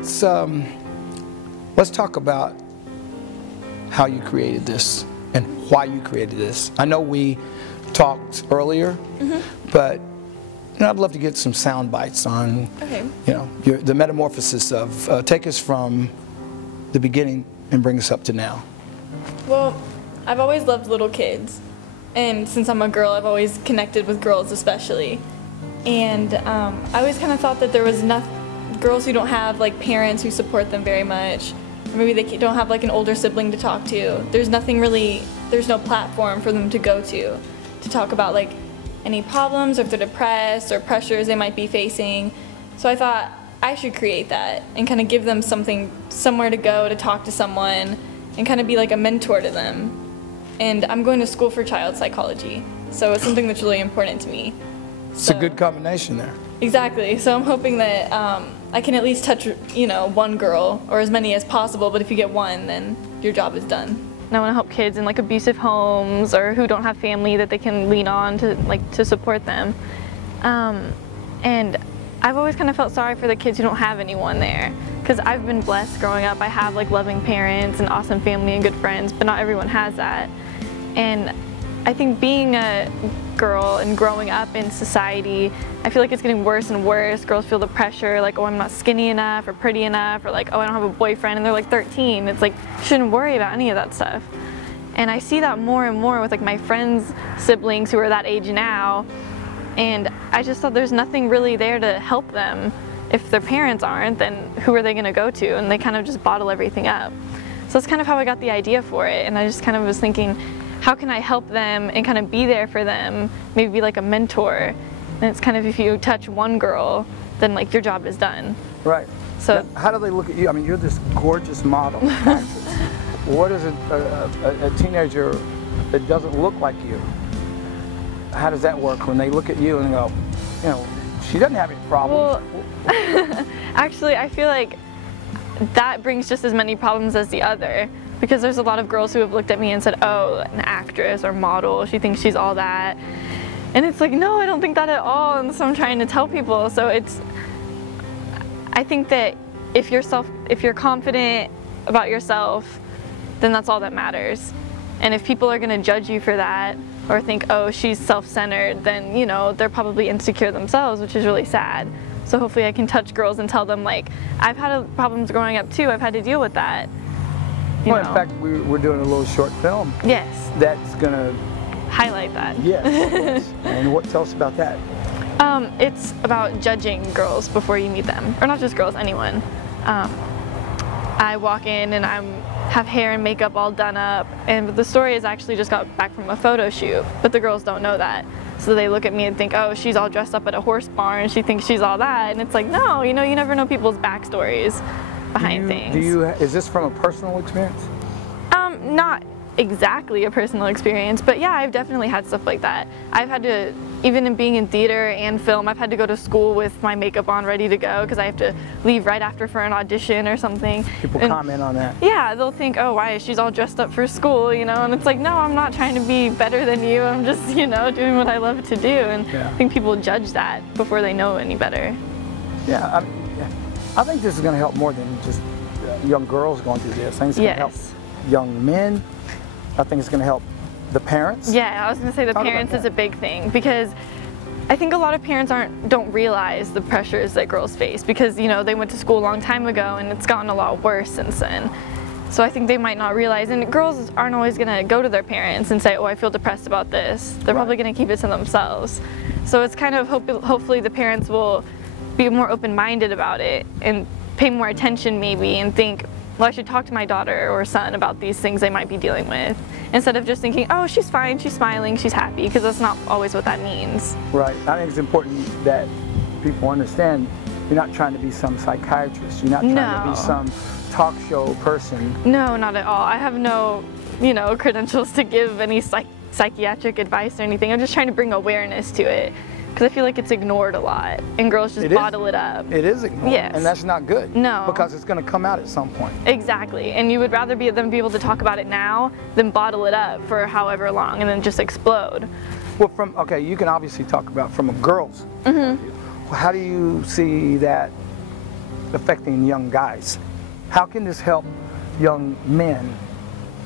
let's talk about how you created this and why you created this. I know we talked earlier, but I'd love to get some sound bites on, the metamorphosis of, take us from the beginning and bring us up to now. Well, I've always loved little kids, and since I'm a girl, I've always connected with girls especially. And I always kind of thought that there was girls who don't have like parents who support them very much. Or maybe they don't have like an older sibling to talk to. There's no platform for them to go to talk about like any problems, or if they're depressed or pressures they might be facing. So I thought I should create that and kind of give them somewhere to go to talk to someone and kind of be like a mentor to them. And I'm going to school for child psychology, so it's something that's really important to me. It's a good combination there. Exactly. So I'm hoping that I can at least touch, one girl, or as many as possible, but if you get one, then your job is done. And I want to help kids in like abusive homes or who don't have family that they can lean on to support them. And I've always kind of felt sorry for the kids who don't have anyone there, because I've been blessed growing up. I have like loving parents and awesome family and good friends, but not everyone has that. And I think being a girl and growing up in society, I feel like it's getting worse and worse. Girls feel the pressure, like, oh, I'm not skinny enough or pretty enough, or like, oh, I don't have a boyfriend, and they're like 13. It's like, you shouldn't worry about any of that stuff. And I see that more and more with like my friends' siblings who are that age now, and I just thought there's nothing really there to help them. If their parents aren't, then who are they going to go to? And they kind of just bottle everything up. So that's kind of how I got the idea for it, and I just kind of was thinking, how can I help them and kind of be there for them, maybe be like a mentor. And it's kind of, if you touch one girl, then like your job is done. Right. So now, how do they look at you? I mean, you're this gorgeous model actress. What is a teenager that doesn't look like you? How does that work when they look at you and go, she doesn't have any problems? Well, actually, I feel like that brings just as many problems as the other. Because there's a lot of girls who have looked at me and said, oh, an actress or model, she thinks she's all that. And it's like, no, I don't think that at all. And so I'm trying to tell people. So I think that if you're confident about yourself, then that's all that matters. And if people are going to judge you for that, or think, oh, she's self-centered, then, they're probably insecure themselves, which is really sad. So hopefully I can touch girls and tell them, like, I've had problems growing up too, I've had to deal with that. Well, in fact, we're doing a little short film. Yes. That's going to highlight that. Yes. And tell us about that. It's about judging girls before you meet them, or not just girls, anyone. I walk in and I have hair and makeup all done up, and the story is actually just got back from a photo shoot, but the girls don't know that. So they look at me and think, oh, she's all dressed up at a horse barn, she thinks she's all that, and it's like, no, you never know people's backstories behind things. Is this from a personal experience? Not exactly a personal experience, but yeah, I've definitely had stuff like that. I've had to, even in being in theater and film, I've had to go to school with my makeup on ready to go because I have to leave right after for an audition or something. People comment on that. Yeah, they'll think, oh, why is she's all dressed up for school, and it's like, no, I'm not trying to be better than you, I'm just, doing what I love to do, and I think people judge that before they know any better. Yeah, I think this is going to help more than just young girls going through this. I think it's going to help young men. I think it's going to help the parents. Yeah, I was going to say the parents is a big thing, because I think a lot of parents don't realize the pressures that girls face, because they went to school a long time ago and it's gotten a lot worse since then. So I think they might not realize, and girls aren't always going to go to their parents and say, oh, I feel depressed about this. They're probably going to keep it to themselves. So it's kind of hopefully the parents will be more open-minded about it and pay more attention maybe, and think, well, I should talk to my daughter or son about these things they might be dealing with, instead of just thinking, oh, she's fine, she's smiling, she's happy, because that's not always what that means. Right. I think it's important that people understand you're not trying to be some psychiatrist, you're not trying to be some talk show person. No, not at all. I have no, credentials to give any psychiatric advice or anything. I'm just trying to bring awareness to it, because I feel like it's ignored a lot, and girls just bottle it up. It is ignored, and that's not good. No. Because it's going to come out at some point. Exactly, and you would rather them be able to talk about it now than bottle it up for however long and then just explode. Well, you can obviously talk about from a girl's point of view. How do you see that affecting young guys. How can this help young men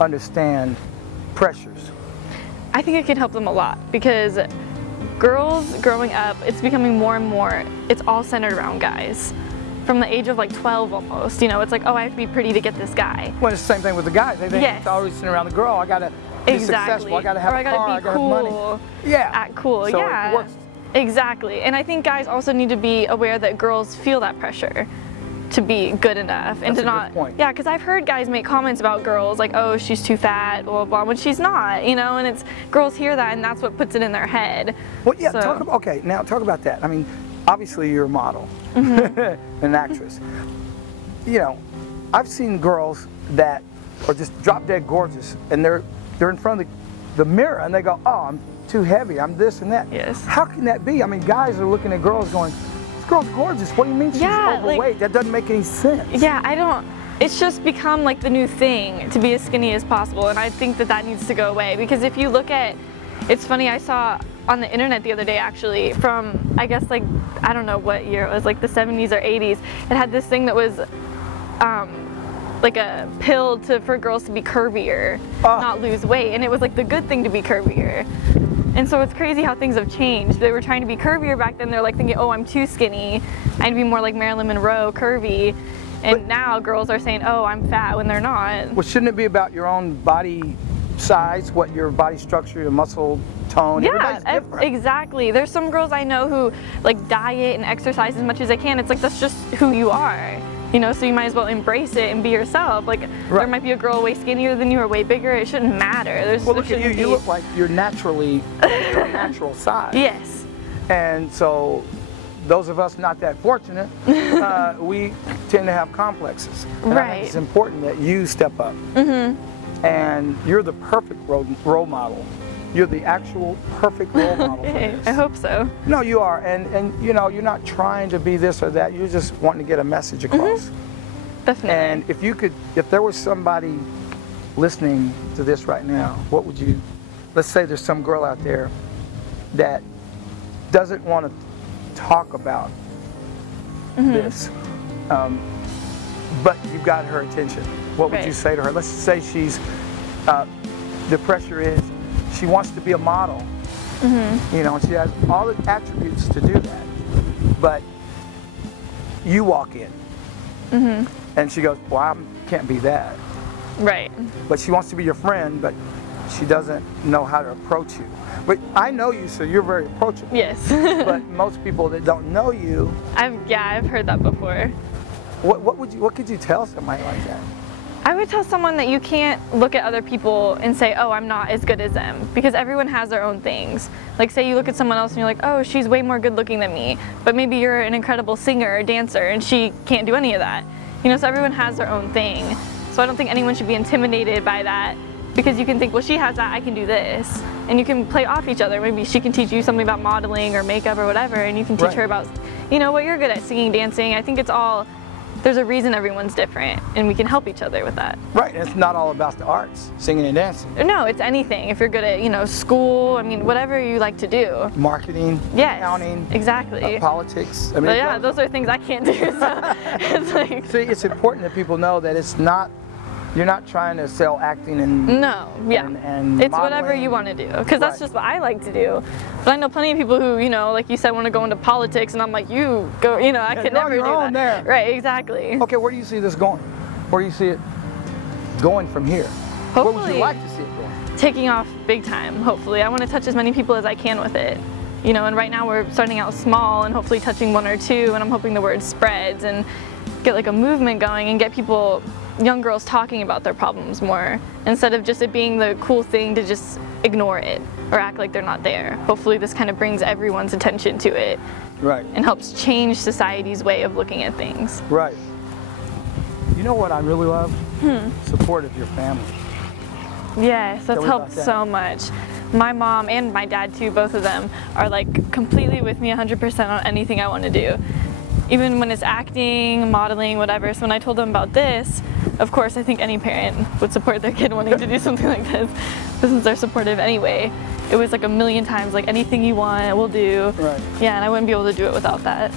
understand pressures? I think it can help them a lot, because girls growing up, it's becoming more and more, it's all centered around guys. From the age of like 12 almost, you know, it's like, oh, I have to be pretty to get this guy. Well, it's the same thing with the guys. They think it's always sitting around the girl. I gotta be successful. I gotta have a car. I gotta have money. Yeah. Act cool. So yeah. It works. Exactly. And I think guys also need to be aware that girls feel that pressure to be good enough and to not. Good point. Yeah, because I've heard guys make comments about girls like, oh, she's too fat, blah, blah, blah, when she's not, you know, and it's girls hear that and that's what puts it in their head. Well, yeah. So. Now talk about that. I mean, obviously you're a model, an actress. You know, I've seen girls that are just drop dead gorgeous, and they're in front of the mirror and they go, oh, I'm too heavy, I'm this and that. Yes. How can that be? I mean, guys are looking at girls going, this girl's gorgeous. What do you mean she's overweight? Like, that doesn't make any sense. Yeah, it's just become like the new thing to be as skinny as possible, and I think that needs to go away, because if you look at, it's funny, I saw on the internet the other day actually from, I guess like, I don't know what year it was, like the 70s or 80s, it had this thing that was like a pill for girls to be curvier, not lose weight, and it was like the good thing to be curvier. And so it's crazy how things have changed. They were trying to be curvier back then, they're like thinking, oh, I'm too skinny, I need to be more like Marilyn Monroe, curvy. And now girls are saying, oh, I'm fat, when they're not. Well, shouldn't it be about your own body size, what your body structure, your muscle tone? Yeah, exactly. There's some girls I know who like diet and exercise as much as they can. It's like, that's just who you are. You know, so you might as well embrace it and be yourself. Like, there might be a girl way skinnier than you or way bigger. It shouldn't matter. Well, look at you. You look like you're naturally your natural size. Yes. And so, those of us not that fortunate, we tend to have complexes. And I think it's important that you step up. And you're the perfect role model. You're the actual perfect role model for this. I hope so. No, you are, and you know, you're not trying to be this or that. You're just wanting to get a message across. Definitely. And if there was somebody listening to this right now, what would you? Let's say there's some girl out there that doesn't want to talk about this, but you've got her attention. What would you say to her? Let's say she's the pressure is. She wants to be a model, you know, and she has all the attributes to do that. But you walk in, and she goes, well, I can't be that. Right. But she wants to be your friend, but she doesn't know how to approach you. But I know you, so you're very approachable. Yes. But most people that don't know you... I've heard that before. What could you tell somebody like that? I would tell someone that you can't look at other people and say, oh, I'm not as good as them, because everyone has their own things. Like, say you look at someone else and you're like, oh, she's way more good looking than me, but maybe you're an incredible singer or dancer and she can't do any of that. You know, so everyone has their own thing. So I don't think anyone should be intimidated by that, because you can think, well, she has that, I can do this. And you can play off each other. Maybe she can teach you something about modeling or makeup or whatever, and you can teach her about, you know, what you're good at, singing, dancing. I think it's all, there's a reason everyone's different, and we can help each other with that. Right, and it's not all about the arts, singing and dancing. No, it's anything. If you're good at, you know, school, I mean, whatever you like to do. Marketing, accounting, exactly. Politics. I mean, but yeah, those are things I can't do, so it's like... See, it's important that people know that it's not, you're not trying to sell acting and... No, and it's modeling. whatever you want to do, because that's just what I like to do. But I know plenty of people who, you know, like you said, want to go into politics, and I'm like, you go, you know, I could never do that. There. Right, exactly. Okay, where do you see this going? Where do you see it going from here? Hopefully, where would you like to see it going? Taking off big time, hopefully. I want to touch as many people as I can with it. You know, and right now we're starting out small and hopefully touching one or two, and I'm hoping the word spreads and get like a movement going and get people, young girls, talking about their problems more, instead of just it being the cool thing to just ignore it or act like they're not there. Hopefully this kind of brings everyone's attention to it. Right. And helps change society's way of looking at things. Right. You know what I really love? Support of your family. Yes, that's helped so much. My mom and my dad too, both of them, are like completely with me 100% on anything I want to do. Even when it's acting, modeling, whatever. So when I told them about this, of course I think any parent would support their kid wanting to do something like this, since they're supportive anyway. It was like a million times like, anything you want, we'll do. Right. Yeah, and I wouldn't be able to do it without that.